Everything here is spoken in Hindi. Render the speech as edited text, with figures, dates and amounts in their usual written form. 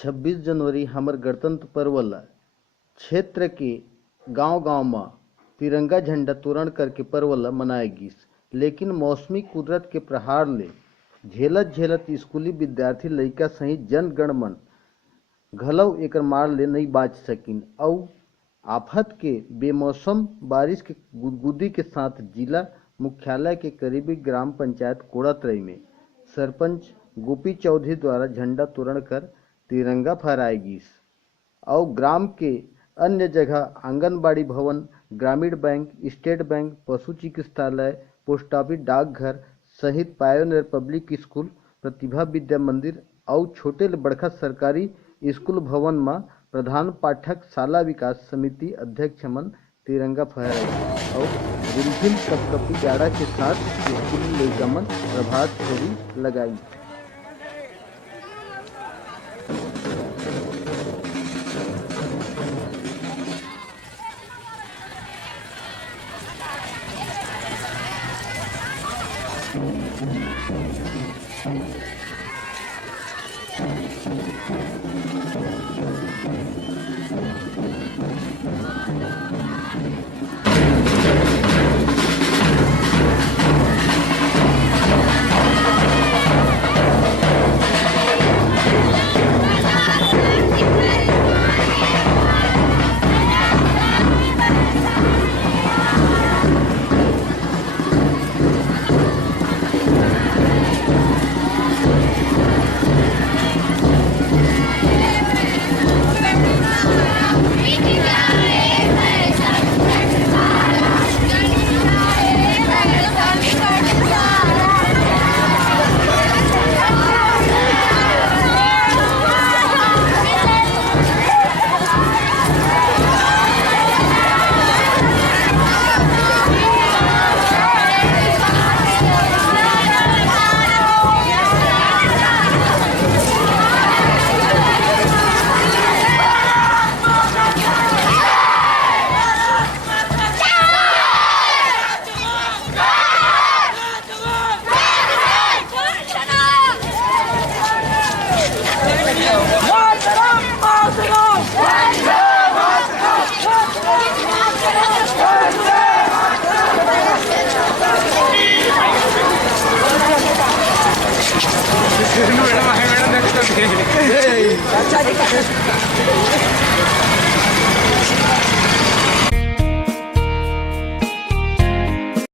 26 जनवरी हमर गणतंत्र पर्व ला क्षेत्र के गांव-गांव में तिरंगा झंडा तोरण करके पर्व ला मनाए गिस। लेकिन मौसमी कुदरत के प्रहार ले झेलत स्कूली विद्यार्थी लइका सहित जनगण मन घलव एकर मार ले नहीं बाँच सकिन। और आफत के बेमौसम बारिश के गुदगुदी के साथ जिला मुख्यालय के करीबी ग्राम पंचायत कोड़ातरई में सरपंच गोपी चौधरी द्वारा झंडा तोरण कर तिरंगा फहराए गिस। और ग्राम के अन्य जगह आंगनबाड़ी भवन, ग्रामीण बैंक, स्टेट बैंक, पशु चिकित्सालय, पोस्ट ऑफिस, डाकघर सहित पायोनियर पब्लिक स्कूल, प्रतिभा विद्या मंदिर और छोटे बड़का सरकारी स्कूल भवन में प्रधान पाठक शाला विकास समिति अध्यक्ष मन तिरंगा फहराई और रिमझिम कपकपी जाड़ा के साथ स्कूली लइका मन प्रभात फेरी लगाई। मैडम